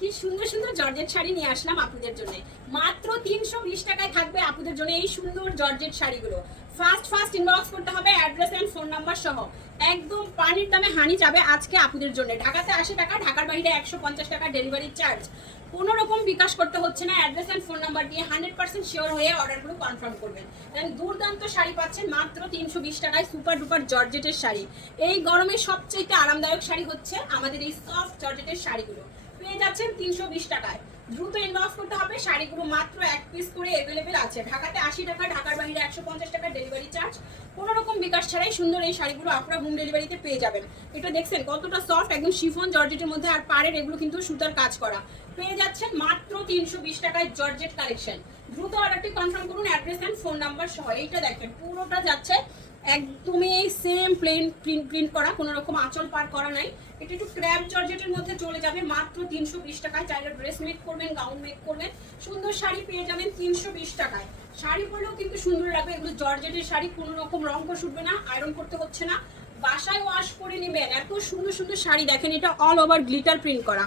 কি সুন্দর সুন্দর জর্জেট শাড়ি নিয়ে আসলাম আপনাদের জন্য। মাত্র তিনশো বিশ টাকায় থাকবে আপনাদের জন্য এই সুন্দর জর্জেট শাড়িগুলো। ফার্স্ট ফার্স্ট ইনবক্স করতে হবে অ্যাড্রেস অ্যান্ড ফোন নাম্বার সহ। একদম পানির দামে হানি যাবে আজকে আপনাদের জন্য। ঢাকাতে আশি টাকা, ঢাকার বাইরে একশো পঞ্চাশ টাকা ডেলিভারি চার্জ কোনো রকম বিকাশ করতে হচ্ছে না অ্যাড্রেস অ্যান্ড ফোন নাম্বার দিয়ে হান্ড্রেড পার্সেন্ট শিওর হয়ে অর্ডারগুলো কনফার্ম করবেন। দেন দুর্দান্ত শাড়ি পাচ্ছেন মাত্র তিনশো বিশ টাকায় সুপার ডুপার জর্জেটের শাড়ি। এই গরমে সবচেয়ে আরামদায়ক শাড়ি হচ্ছে আমাদের এই সফট জর্জেটের শাড়িগুলো। পেয়ে যাচ্ছেন তিনশো বিশ টাকায়। দ্রুত ইনবক্স করতে হবে, শাড়িগুলো মাত্র এক পিস করে অ্যাভেলেবেল আছে। ঢাকাতে আশি টাকা, ঢাকার বাইরে একশো পঞ্চাশ টাকা ডেলিভারি চার্জ কোনো রকম বিকাশ ছাড়াই সুন্দর এই শাড়িগুলো আপনারা হোম ডেলিভারিতে পেয়ে যাবেন। এটা দেখছেন কতটা সফট একদম শিফন জর্জেটের মধ্যে আর পাড়ের এগুলো কিন্তু সুতার কাজ করা। পেয়ে যাচ্ছেন মাত্র তিনশো বিশ টাকায় জর্জেট কালেকশন দ্রুত অর্ডারটি কনফার্ম করুন অ্যাড্রেস অ্যান্ড ফোন নাম্বার সহ। এইটা দেখেন, পুরোটা যাচ্ছে একদমই এই সেম প্লেন প্রিন্ট প্রিন্ট করা, কোনো রকম আঁচল পার করা নাই। এটা একটু ক্র্যাব জর্জেটের মধ্যে চলে যাবে, মাত্র তিনশো বিশ টাকায়। চাইলে ড্রেস মেক করবেন গাউন মেক করবেন। সুন্দর শাড়ি পেয়ে যাবেন তিনশো বিশ টাকায়। শাড়ি পরলেও কিন্তু সুন্দর লাগবে, এগুলো জর্জেটের শাড়ি, কোনো রকম রঙ উঠবে না আয়রন করতে হচ্ছে না। বাসায় ওয়াশ করে নেবেন, এত সুন্দর সুন্দর শাড়ি দেখেন, এটা অল ওভার গ্লিটার প্রিন্ট করা।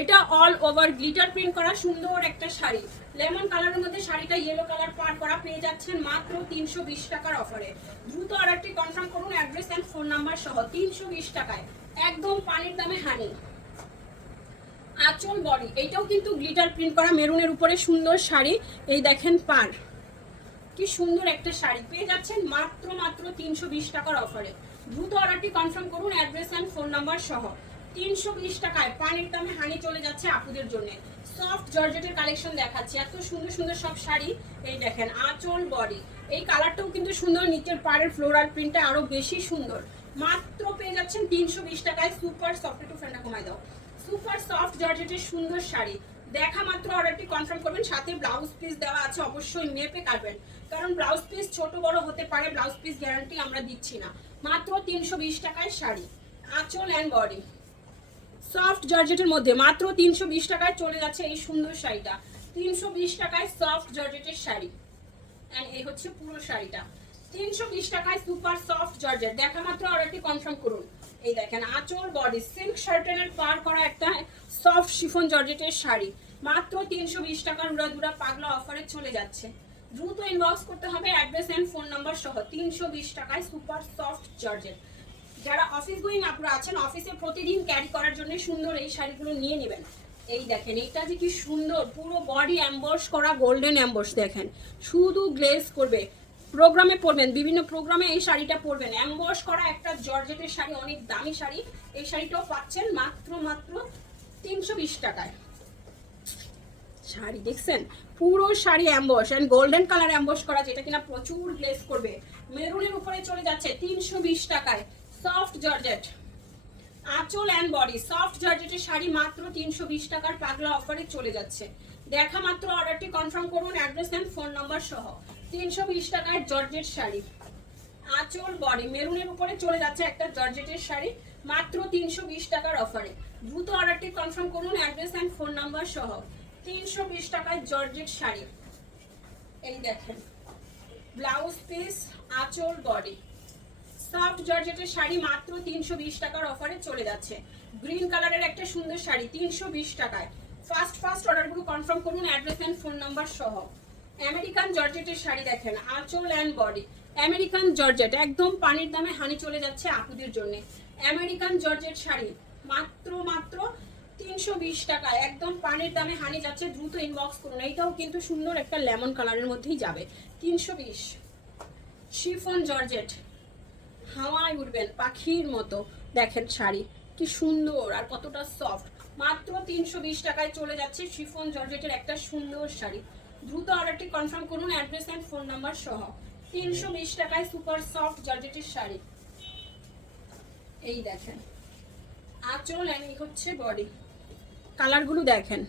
এটা অল ওভার গ্লিটার প্রিন্ট করা, সুন্দর একটা শাড়ি। লেমন কালারের মধ্যে শাড়িটা ইয়েলো কালার পার করা, পেয়ে যাচ্ছেন মাত্র তিনশো বিশ টাকার অফারে দ্রুত অর্ডারটি কনফার্ম করুন অ্যাড্রেস অ্যান্ড ফোন নাম্বার সহ তিনশো বিশ টাকায়। একদম পানির দামে হানি আঁচল বডি এইটাও কিন্তু গ্লিটার প্রিন্ট করা মেরুনের উপরে সুন্দর শাড়ি। এই দেখেন পার। কি সুন্দর একটা শাড়ি। পেয়ে যাচ্ছেন মাত্র মাত্র তিনশো বিশ টাকার অফারে দ্রুত অর্ডারটি কনফার্ম করুন অ্যাড্রেস অ্যান্ড ফোন নাম্বার সহ। তিনশো বিশ টাকায় পানির দামে হানি চলে যাচ্ছে আপুদের জন্য। সফট জর্জেটের কালেকশন দেখাচ্ছি। এত সুন্দর সুন্দর সব শাড়ি। এই দেখেন, আঁচল বডি এই কালারটাও কিন্তু সুন্দর, নিচের পাড়ের ফ্লোরাল প্রিন্টটা আরও বেশি সুন্দর। মাত্র পেয়ে যাচ্ছেন তিনশো বিশ টাকায় সুপার সফট একটু ফ্যানটা কমাই দাও। সুপার সফট জর্জেটের সুন্দর শাড়ি। দেখা মাত্র অর্ডারটি কনফার্ম করবেন, সাথে ব্লাউজ পিস দেওয়া আছে, অবশ্যই মেপে কাটবেন। কারণ ব্লাউজ পিস ছোট বড় হতে পারে ব্লাউজ পিস গ্যারান্টি আমরা দিচ্ছি না। মাত্র তিনশো বিশ টাকায় শাড়ি। আঁচল অ্যান্ড বডি সফট জর্জেটের মধ্যে মাত্র তিনশো বিশ টাকায় চলে যাচ্ছে এই সুন্দর শাড়িটা। তিনশো বিশ টাকায় সফট জর্জেটের শাড়ি। অ্যান্ড এই হচ্ছে পুরো শাড়িটা। তিনশো বিশ টাকায় সুপার সফট জর্জেট। দেখা মাত্র অর্ডারটি কনফার্ম করুন। এই দেখেন, আঁচল বডি সিল্ক শার্টেনের পার করা একটা সফট শিফন জর্জেটের শাড়ি। মাত্র তিনশো বিশ টাকার উড়া দুরা পাগলা অফারে চলে যাচ্ছে। দ্রুত ইনবক্স করতে হবে অ্যাড্রেস অ্যান্ড ফোন নাম্বার সহ তিনশো বিশ টাকায় সুপার সফট জর্জেট। যারা অফিস গোয়িং আপনারা আছেন অফিসে প্রতিদিন ক্যারি করার জন্য সুন্দর এই শাড়িগুলো নিয়ে নেবেন। এই দেখেন এটা যে কি সুন্দর, পুরো বডি অ্যাম্বস করা গোল্ডেন অ্যাম্বস দেখেন। শুধু গ্লেজ করবে। প্রোগ্রামে পরবেন, বিভিন্ন প্রোগ্রামে এই শাড়িটা পরবেন। অ্যাম্বস করা একটা জর্জেটের শাড়ি, অনেক দামি শাড়ি। এই শাড়িটাও পাচ্ছেন মাত্র মাত্র তিনশো বিশ টাকায়। শাড়ি দেখছেন? পুরো sari emboss and golden colour emboss করা, যেটা কিনা প্রচুর গ্লেস করবে। মেরুনের উপরে চলে যাচ্ছে তিনশো বিশ টাকায়। সফট জর্জেট আঁচল অ্যান্ড বডি সফট জর্জেটের শাড়ি মাত্র তিনশো বিশ টাকার পাগলা অফারে চলে যাচ্ছে। দেখা মাত্র অর্ডারটি কনফার্ম করুন অ্যাড্রেস অ্যান্ড ফোন নাম্বার সহ। তিনশো বিশ টাকার জর্জেট শাড়ি। আঁচল বডি মেরুনের উপরে চলে যাচ্ছে একটা জর্জেটের শাড়ি, মাত্র তিনশো বিশ টাকার অফারে দ্রুত অর্ডারটি কনফার্ম করুন অ্যাড্রেস অ্যান্ড ফোন নাম্বার সহ। তিনশো বিশ টাকায় জর্জেট শাড়ি। এই দেখেন। ব্লাউজ পিস আঁচল বডি সফট জর্জেটের শাড়ি মাত্র তিনশো বিশ টাকার অফারে চলে যাচ্ছে। গ্রিন কালারের একটা সুন্দর শাড়ি, তিনশো বিশ টাকায়। ফার্স্ট ফার্স্ট অর্ডারগুলো কনফার্ম করুন অ্যাড্রেস অ্যান্ড ফোন নাম্বার সহ। আমেরিকান জর্জেটের শাড়ি দেখেন, আঁচল অ্যান্ড বডি আমেরিকান জর্জেট একদম পানির দামে হানি চলে যাচ্ছে আপুদের জন্য। আমেরিকান জর্জেট শাড়ি মাত্র মাত্র তিনশো বিশ টাকা একদম পানির দামে হানি যাচ্ছে, দ্রুত ইনবক্স করুন। এইটাও কিন্তু সুন্দর একটা লেমন কালারের মধ্যেই যাবে। তিনশো বিশ। শিফন জর্জেট হাওয়ায় উঠবেন পাখির মতো। দেখেন শাড়ি, কি সুন্দর আর কতটা সফট মাত্র তিনশো বিশ টাকায় চলে যাচ্ছে শিফন জর্জেটের একটা সুন্দর শাড়ি। দ্রুত অর্ডারটি কনফার্ম করুন অ্যাড্রেস অ্যান্ড ফোন নাম্বার সহ। তিনশো বিশ টাকায় সুপার সফট জর্জেটের শাড়ি। এই দেখেন, আঁচল and এই হচ্ছে বডি কালারগুলো দেখেন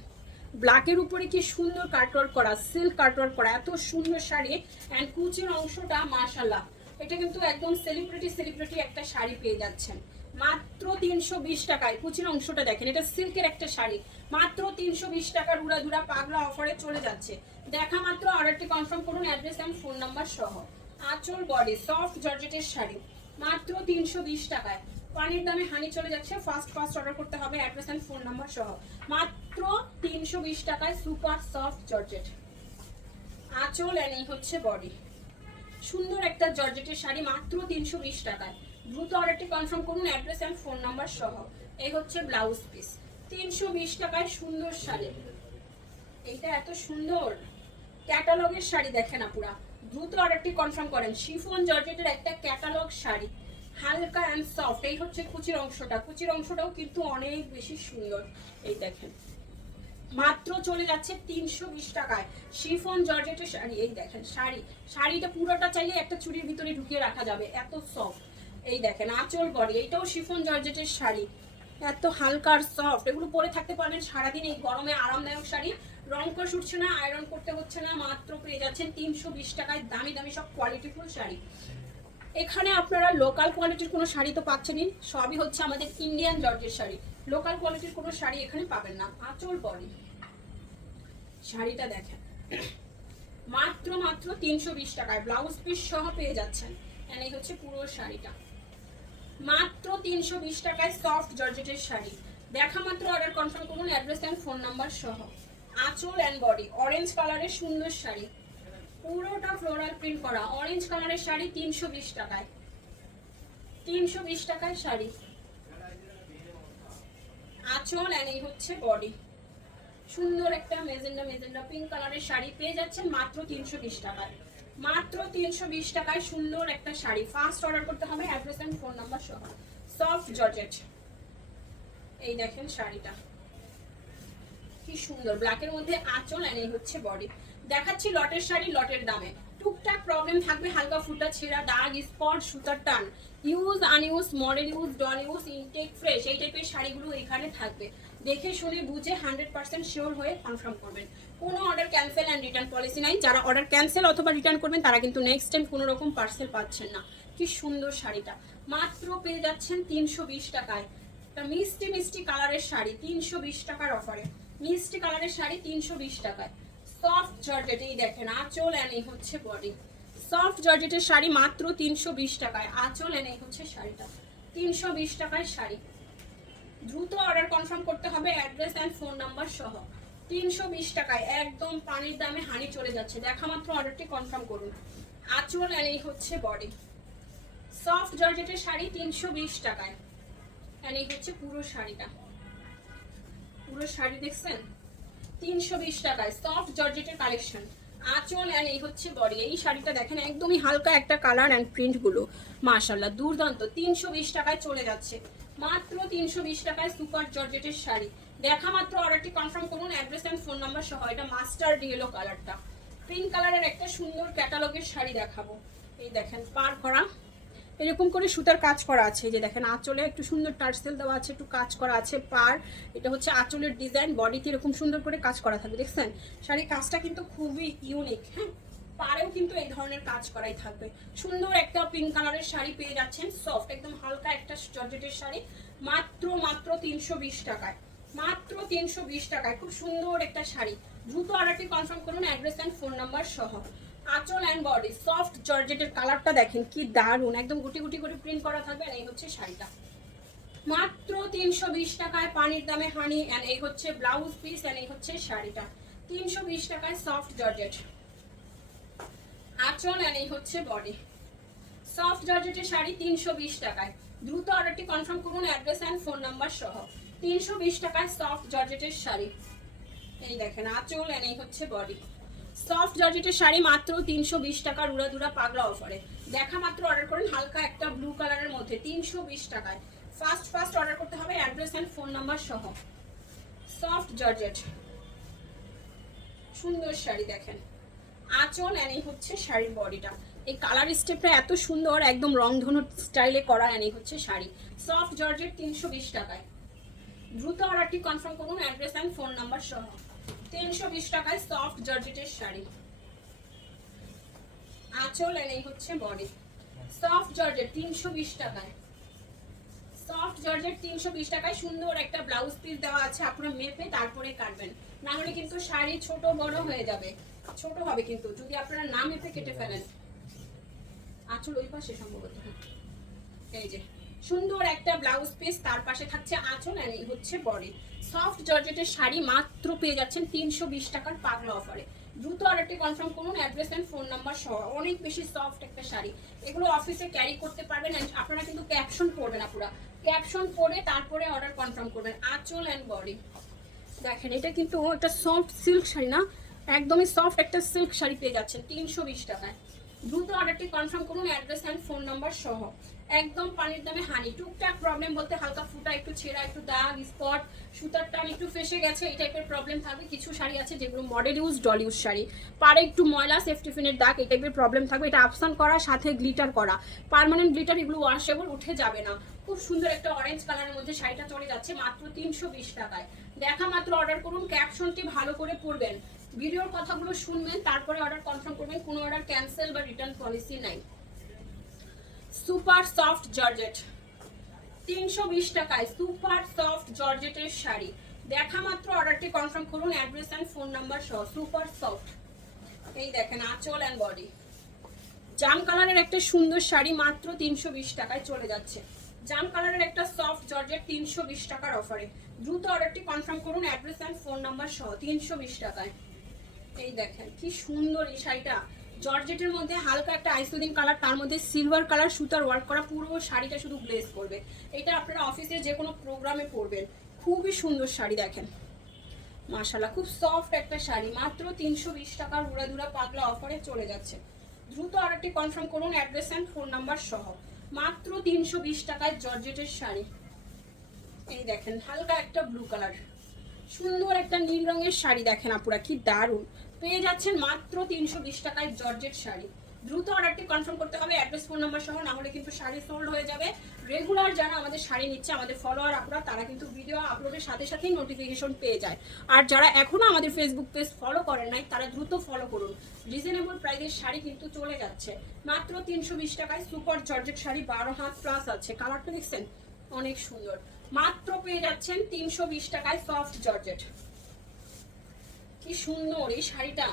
ব্ল্যাকের উপরে কি সুন্দর কাটওয়ার্ক করা সিল্ক কাটওয়ার্ক করা, এত সুন্দর শাড়ি। অ্যান্ড কুচির অংশটা মাশাল্লাহ এটা কিন্তু একদম সেলিব্রিটি সেলিব্রিটি একটা শাড়ি পেয়ে যাচ্ছেন। মাত্র তিনশো বিশ টাকায়, কুচির অংশটা দেখেন, এটা সিল্কের একটা শাড়ি। মাত্র তিনশো বিশ টাকার উড়া দুরা পাগলা অফারে চলে যাচ্ছে। দেখা মাত্র অর্ডারটি কনফার্ম করুন অ্যাড্রেস অ্যান্ড ফোন নাম্বার সহ। আঁচল বডি সফট জর্জেটের শাড়ি। মাত্র তিনশো বিশ টাকায়। পানির দামে হানি চলে যাচ্ছে ফার্স্ট ফার্স্ট অর্ডার করতে হবে অ্যাড্রেস অ্যান্ড ফোন নাম্বার সহ। মাত্র তিনশো বিশ টাকায় সুপার সফট জর্জেট। আঁচল এন্ড এই হচ্ছে বডি সুন্দর একটা জর্জেটের শাড়ি মাত্র তিনশো বিশ টাকায়। দ্রুত অর্ডারটি কনফার্ম করুন অ্যাড্রেস অ্যান্ড ফোন নাম্বার সহ। এই হচ্ছে ব্লাউজ পিস তিনশো বিশ টাকায় সুন্দর শাড়ি। এইটা এত সুন্দর। ক্যাটালগের শাড়ি দেখেন আপুরা। দ্রুত অর্ডারটি কনফার্ম করেন। শিফন জর্জেটের একটা ক্যাটালগ শাড়ি। হালকা অ্যান্ড সফট এই হচ্ছে কুচির অংশটা। কুচির অংশটাও কিন্তু অনেক বেশি সুন্দর। এই দেখেন। মাত্র চলে যাচ্ছে তিনশো বিশ টাকায়। শিফন, জর্জেটের শাড়ি, এই দেখেন, শাড়ি। শাড়িটা পুরোটা চাইলে একটা চুরির ভিতরে ঢুকিয়ে রাখা যাবে, এত সফট এই দেখেন, আঁচল বডি, এইটাও শিফন, জর্জেটের শাড়ি। এত হালকা আর সফট এগুলো পরে থাকতে পারবেন সারাদিন এই গরমে, আরামদায়ক শাড়ি। রং করে উঠছে না আয়রন করতে হচ্ছে না, মাত্র পেয়ে যাচ্ছেন তিনশো বিশ টাকায় দামি দামি, সব কোয়ালিটিফুল শাড়ি। এখানে আপনারা লোকাল কোয়ালিটির কোনো শাড়ি তো পাচ্ছেনই, সবই হচ্ছে আমাদের ইন্ডিয়ান জর্জের শাড়ি। লোকাল কোয়ালিটির কোনো শাড়ি এখানে পাবেন না। আঁচল বডি শাড়িটা দেখেন। মাত্র মাত্র তিনশো বিশ টাকায়। ব্লাউজ পিস সহ পেয়ে যাচ্ছেন। এই হচ্ছে পুরো শাড়িটা। মাত্র তিনশো বিশ টাকায় সফট জর্জেটের শাড়ি। দেখা মাত্র অর্ডার কনফার্ম করুন অ্যাড্রেস অ্যান্ড ফোন নাম্বার সহ। আঁচল অ্যান্ড বডি অরেঞ্জ কালারের সুন্দর শাড়ি। পুরোটা ফ্লোরাল প্রিন্ট করা। অরেঞ্জ কালারের শাড়ি তিনশো বিশ টাকায়। তিনশো বিশ টাকায় শাড়ি। আঁচল অ্যান্ড এই হচ্ছে বডি সুন্দর একটা মেজেন্ডা মেজেন্ডা পিঙ্ক কালারের শাড়ি পেয়ে যাচ্ছেন মাত্র তিনশো বিশ টাকায়। মাত্র তিনশো বিশ টাকায় সুন্দর একটা শাড়ি। ফার্স্ট অর্ডার করতে হবে অ্যাড্রেস অ্যান্ড ফোন নাম্বার সহ। সফট জর্জেট এই দেখেন শাড়িটা। কি সুন্দর। ব্ল্যাকের মধ্যে আঁচল আর এই হচ্ছে বডি দেখাচ্ছি লটের শাড়ি, লটের দামে। টুকটাক প্রবলেম থাকবে, হালকা ফুটা ছেঁড়া দাগ স্পট সুতার টান। Use unuse model use don use intact fresh এই টাইপের শাড়িগুলো এখানে থাকবে। দেখে শুনে বুঝে হান্ড্রেড পার্সেন্ট শিওর হয়ে কনফার্ম করবেন। কোনো order cancel and return policy নাই। যারা অর্ডার ক্যান্সেল অথবা রিটার্ন করবেন, তারা কিন্তু নেক্সট টাইম কোনো রকম পার্সেল পাচ্ছেন না। কি সুন্দর শাড়িটা। মাত্র পেয়ে যাচ্ছেন তিনশো বিশ টাকায়। একটা মিষ্টি মিষ্টি কালারের শাড়ি, তিনশো বিশ টাকার অফারে মিষ্টি কালারের শাড়ি তিনশো বিশ টাকায়। সফট জর্জেট, এই দেখেন, আঁচল এই হচ্ছে বডি সফট জর্জেটের শাড়ি মাত্র তিনশো বিশ টাকায়। আঁচল এই হচ্ছে শাড়িটা। তিনশো বিশ টাকায় শাড়ি। দ্রুত অর্ডার কনফার্ম করতে হবে অ্যাড্রেস অ্যান্ড ফোন নাম্বার সহ। তিনশো বিশ টাকায় একদম পানির দামে হানি চলে যাচ্ছে। দেখা মাত্র অর্ডারটি কনফার্ম করুন। আঁচল আর এই হচ্ছে বডি সফট জর্জেটের শাড়ি তিনশো বিশ টাকায়। আর এই হচ্ছে পুরো শাড়িটা। পুরো শাড়ি দেখছেন? তিনশো বিশ টাকায় সফট জর্জেটের কালেকশন আঁচল অ্যান্ড এই হচ্ছে বডি এই শাড়িটা দেখেন, একদমই হালকা একটা কালার অ্যান্ড প্রিন্টগুলো মাশাল্লাহ দুর্দান্ত। তিনশো বিশ টাকায় চলে যাচ্ছে। মাত্র তিনশো বিশ টাকায় সুপার জর্জেটের শাড়ি। দেখা মাত্র অর্ডারটি কনফার্ম করুন অ্যাড্রেস অ্যান্ড ফোন নাম্বার সহ, এটা মাস্টার ইয়েলো কালারটা পিঙ্ক কালারের একটা সুন্দর ক্যাটালগের শাড়ি দেখাবো। এই দেখেন, পার করা এরকম করে সুতার কাজ করা আছে যে দেখেন আঁচলে একটু সুন্দর টার্সেল দেওয়া আছে, একটু কাজ করা আছে, পার, এটা হচ্ছে আঁচলের ডিজাইন বডিতে এরকম সুন্দর করে কাজ করা থাকবে, দেখছেন? শাড়ির কাজটা কিন্তু খুবই ইউনিক হ্যাঁ? পাড়েও কিন্তু এই ধরনের কাজ করাই থাকবে। সুন্দর একটা পিঙ্ক কালারের শাড়ি পেয়ে যাচ্ছেন সফট একদম হালকা একটা জর্জেটের শাড়ি, মাত্র মাত্র তিনশো বিশ টাকায়, মাত্র তিনশো বিশ টাকায়, খুব সুন্দর একটা শাড়ি। দ্রুত অর্ডারটি কনফার্ম করুন অ্যাড্রেস অ্যান্ড ফোন নাম্বার সহ। আঁচল অ্যান্ড বডি সফট জর্জেটের কালারটা দেখেন, কি দারুণ। একদম গুটি গুটি করে প্রিন্ট করা থাকবে আর এই হচ্ছে শাড়িটা। মাত্র তিনশো বিশ টাকায় পানির দামে হানি অ্যান্ড এই হচ্ছে ব্লাউজ পিস অ্যান্ড এই হচ্ছে শাড়িটা। তিনশো বিশ টাকায় সফট জর্জেট। আঁচল অ্যান্ড এই হচ্ছে বডি সফট জর্জেটের শাড়ি তিনশো বিশ টাকায়। দ্রুত অর্ডারটি কনফার্ম করুন অ্যাড্রেস অ্যান্ড ফোন নাম্বার সহ। তিনশো বিশ টাকায় সফট জর্জেটের শাড়ি। এই দেখেন, আঁচল অ্যান্ড এই হচ্ছে বডি সফট জর্জেটের শাড়ি মাত্র তিনশো বিশ টাকার উড়াদুরা পাগলা অফারে। দেখা মাত্র অর্ডার করুন হালকা একটা ব্লু কালারের মধ্যে, তিনশো বিশ টাকায়। ফার্স্ট ফার্স্ট অর্ডার করতে হবে অ্যাড্রেস অ্যান্ড ফোন নাম্বার সহ। Soft georgette. সুন্দর শাড়ি দেখেন। আঁচল অ্যান্ড এই হচ্ছে শাড়ির বডিটা। এই কালার স্টেপটা এত সুন্দর, একদম রংধনু স্টাইলে করা অ্যান্ড এই হচ্ছে শাড়ি। সফট জর্জেট তিনশো বিশ টাকায়। দ্রুত অর্ডারটি কনফার্ম করুন অ্যাড্রেস অ্যান্ড ফোন নাম্বার সহ। তিনশো বিশ টাকায় সফট জর্জেটের শাড়ি। আঁচল এই হচ্ছে বডি সফট জর্জেট তিনশো বিশ টাকায়। সফট জর্জেট তিনশো বিশ টাকায় সুন্দর একটা ব্লাউজ পিস দেওয়া আছে, আপনারা মেপে তারপরে কাটবেন। না হলে কিন্তু শাড়ি ছোট বড় হয়ে যাবে। ছোট হবে কিন্তু, যদি আপনারা না মেপে কেটে ফেলেন। আঁচল ওই পাশে সম্ভবত। এই যে। সুন্দর একটা ব্লাউজ পিস তার পাশে থাকছে আঁচল আর এই হচ্ছে বডি সফট জর্জেটের শাড়ি মাত্র পেয়ে যাচ্ছেন তিনশো বিশ টাকার পাগলা অফারে দ্রুত অর্ডারটি কনফার্ম করুন অ্যাড্রেস অ্যান্ড ফোন নাম্বার সহ। অনেক বেশি সফট একটা শাড়ি। এগুলো অফিসে ক্যারি করতে পারবেন and আপনারা কিন্তু ক্যাপশন পড়বেন না পুরো। ক্যাপশন পরে তারপরে অর্ডার কনফার্ম করবেন, আঁচল অ্যান্ড বডি দেখেন, এটা কিন্তু একটা সফট সিল্ক শাড়ি না? একদমই সফট একটা সিল্ক শাড়ি পেয়ে যাচ্ছেন তিনশো বিশ টাকায়। দ্রুত অর্ডারটি কনফার্ম করুন অ্যাড্রেস অ্যান্ড ফোন নাম্বার সহ। একদম পানির দামে হানি টুকটাক প্রবলেম বলতে হালকা ফুটা, একটু ছেঁড়া, একটু দাগ স্পট সুতার টান একটু ফেসে গেছে, এই টাইপের প্রবলেম থাকবে। কিছু শাড়ি আছে যেগুলো model use doll use sari. পারে একটু ময়লা সেফটি ফিনের দাগ, এই টাইপের প্রবলেম থাকবে। এটা আপসান করা, সাথে গ্লিটার করা। পার্মানেন্ট গ্লিটার এগুলো ওয়াশেবল উঠে যাবে না। খুব সুন্দর একটা অরেঞ্জ কালারের মধ্যে শাড়িটা চলে যাচ্ছে, মাত্র তিনশো বিশ টাকায়। দেখা মাত্র অর্ডার করুন ক্যাপশনটি ভালো করে পড়বেন। ভিডিওর কথাগুলো শুনবেন, তারপরে অর্ডার কনফার্ম করবেন, কোনো অর্ডার ক্যান্সেল বা রিটার্ন পলিসি নাই। Super soft georgette. তিনশো বিশ টাকায় সুপার সফট জর্জেটের শাড়ি। দেখা মাত্র অর্ডারটি কনফার্ম করুন, অ্যাড্রেস অ্যান্ড ফোন নাম্বার সহ, সুপার সফট। এই দেখেন, আঁচল অ্যান্ড বডি জাম কালারের একটা সুন্দর শাড়ি মাত্র তিনশো বিশ টাকায় চলে যাচ্ছে। জাম কালারের একটা সফট জর্জেট তিনশো বিশ টাকার অফারে। দ্রুত অর্ডারটি কনফার্ম করুন, অ্যাড্রেস অ্যান্ড ফোন নাম্বার সহ, তিনশো বিশ টাকায়। এই দেখেন, কি সুন্দর এই শাড়িটা। জর্জেটের মধ্যে হালকা একটা আইসোদিন কালার, তার মধ্যে সিলভার কালার, সুতার ওয়ার্ক করা, পুরো শাড়িটা শুধু গ্লেজ করবে। এটা আপনারা অফিসে যে কোনো প্রোগ্রামে পরবেন। খুবই সুন্দর শাড়ি দেখেন। মাশাল্লাহ খুব সফট একটা শাড়ি। মাত্র তিনশো বিশ টাকার উড়াদুরা পাগলা অফারে চলে যাচ্ছে। দ্রুত অর্ডারটি কনফার্ম করুন অ্যাড্রেস অ্যান্ড ফোন নাম্বার সহ। মাত্র তিনশো বিশ টাকায় জর্জেটের শাড়ি। এই দেখেন, হালকা একটা ব্লু কালার সুন্দর একটা নীল রঙের শাড়ি দেখেন আপুরা, কি দারুণ। পেয়ে যাচ্ছেন মাত্র তিনশো বিশ টাকায় জর্জেট শাড়ি। দ্রুত অর্ডারটি কনফার্ম করতে হবে অ্যাড্রেস ফোন নাম্বার সহ, না হলে কিন্তু শাড়ি সোল্ড হয়ে যাবে। রেগুলার যারা আমাদের শাড়ি নিচ্ছে, আমাদের ফলোয়ার আপুরা, তারা কিন্তু ভিডিও আপলোডের সাথে সাথেই নোটিফিকেশন পেয়ে যায়। আর যারা এখনও আমাদের ফেসবুক পেজ ফলো করেন নাই, তারা দ্রুত ফলো করুন। রিজনেবল প্রাইসের শাড়ি কিন্তু চলে যাচ্ছে। মাত্র তিনশো বিশ টাকায় সুপার জর্জেট শাড়ি বারো হাত প্লাস আছে। কালারটা দেখছেন, অনেক সুন্দর। মাত্র পেয়ে যাচ্ছেন তিনশো বিশ টাকায় সফট জর্জেট। কি সুন্দর এই শাড়িটা।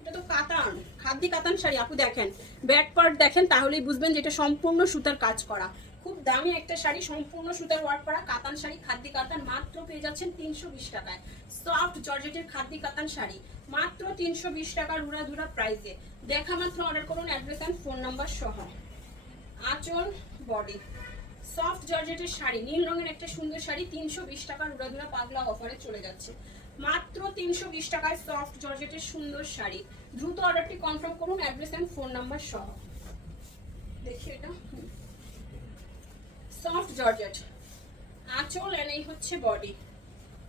এটা তো কাতান খাদ্যি কাতান শাড়ি, আপু দেখেন। ব্যাক পার্ট দেখেন, তাহলেই বুঝবেন যে এটা সম্পূর্ণ সুতার কাজ করা। খুব দামি একটা শাড়ি, সম্পূর্ণ সুতার ওয়ার্ক করা, কাতান শাড়ি খাদ্যি কাতান, মাত্র পেয়ে যাচ্ছেন তিনশো বিশ টাকায়। সফট জর্জেটের খাদ্যি কাতান শাড়ি, মাত্র তিনশো বিশ টাকার উড়া ধুরা প্রাইসে দেখা মাত্র অর্ডার করুন অ্যাড্রেস অ্যান্ড ফোন নাম্বার সহ। আঁচল বডি সফট জর্জেটের শাড়ি, নীল রঙের একটা সুন্দর শাড়ি, তিনশো বিশ টাকার উড়াধুরা পাগলা অফারে চলে যাচ্ছে। মাত্র তিনশো বিশ টাকায় সফট জর্জেটের সুন্দর শাড়ি। দ্রুত অর্ডারটি কনফার্ম করুন অ্যাড্রেস অ্যান্ড ফোন নাম্বার সহ। দেখি এটা। Soft georgette. আঁচল এন্ড এই হচ্ছে বডি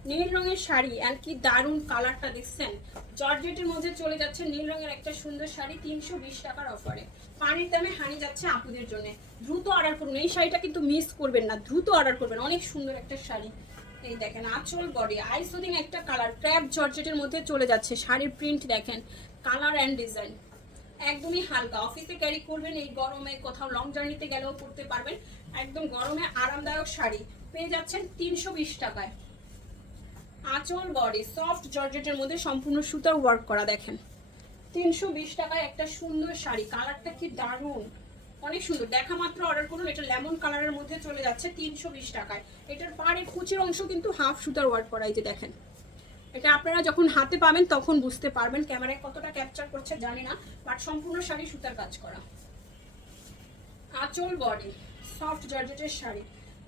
নীল রঙের শাড়ি আর কি দারুণ কালারটা দেখছেন? জর্জেটের মধ্যে চলে যাচ্ছে নীল রঙের একটা সুন্দর শাড়ি, তিনশো বিশ টাকার অফারে পানির দামে হানি যাচ্ছে আপুদের জন্য। দ্রুত অর্ডার করুন। এই শাড়িটা কিন্তু মিস করবেন না। দ্রুত অর্ডার করবেন। অনেক সুন্দর একটা শাড়ি। এই দেখেন, আঁচল বডি আইসোদিন একটা কালার ক্র্যাপ জর্জেটের মধ্যে চলে যাচ্ছে, শাড়ির প্রিন্ট দেখেন কালার অ্যান্ড ডিজাইন একদমই হালকা অফিসে ক্যারি করবেন, এই গরমে কোথাও লং জার্নিতে গেলেও পরতে পারবেন। একদম গরমে আরামদায়ক শাড়ি, পেয়ে যাচ্ছেন তিনশো বিশ টাকায়। আঁচল বডি সফট জর্জেটের মধ্যে সম্পূর্ণ সুতার ওয়ার্ক করা দেখেন। তিনশো বিশ টাকায় একটা সুন্দর শাড়ি কালারটা কি দারুণ। অনেক সুন্দর। দেখা মাত্র অর্ডার করুন এটা লেমন কালারের মধ্যে চলে যাচ্ছে তিনশো বিশ টাকায়। এটার পাড়ে কুচির অংশ কিন্তু হাফ সুতার ওয়ার্ক করা, এই যে দেখেন। এটা আপনারা যখন হাতে পাবেন তখন বুঝতে পারবেন ক্যামেরায় কতটা ক্যাপচার করছে, জানি না বাট সম্পূর্ণ শাড়ি সুতার কাজ করা। আঁচল বডি সফট জর্জেটের শাড়ি।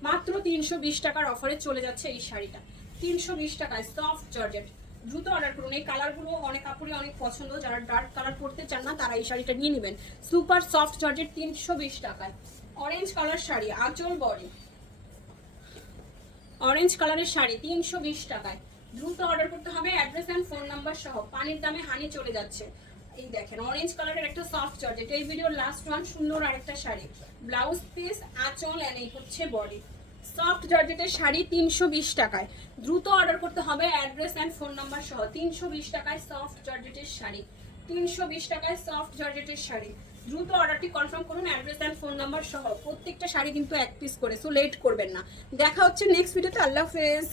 মাত্র তিনশো বিশ টাকার অফারে চলে যাচ্ছে এই শাড়িটা। তিনশো বিশ টাকায় সফট জর্জেট দ্রুত অর্ডার করুন। এই কালারগুলো অনেক কাপড়ই অনেক পছন্দ। যারা ডার্ক কালার পরতে চান না, তারা এই শাড়িটা নিয়ে নেবেন। সুপার সফট জর্জেট তিনশো বিশ টাকায়। অরেঞ্জ কালার শাড়ি, আঁচল বডি। অরেঞ্জ কালারের শাড়ি, তিনশো বিশ টাকায়। দ্রুত অর্ডার করতে হবে অ্যাড্রেস অ্যান্ড ফোন নাম্বার সহ। পানির দামে হানি চলে যাচ্ছে। এই দেখেন অরেঞ্জ কালারের একটা সফট জর্জেট এই ভিডিওর লাস্ট ওয়ান সুন্দর আরেকটা শাড়ি। ব্লাউজ পিস আঁচল এন এই হচ্ছে বডি সফট জর্জেটের শাড়ি তিনশো বিশ টাকায়। দ্রুত অর্ডার করতে হবে অ্যাড্রেস অ্যান্ড ফোন নাম্বার সহ। তিনশো বিশ টাকায় সফট জর্জেটের শাড়ি। তিনশো বিশ টাকায় সফট জর্জেটের শাড়ি। দ্রুত অর্ডারটি কনফার্ম করুন, অ্যাড্রেস অ্যান্ড ফোন নাম্বার সহ। প্রত্যেকটা শাড়ি কিন্তু এক পিস করে সো লেট করবেন না। দেখা হচ্ছে নেক্সট ভিডিওতে আল্লাহ হাফেজ।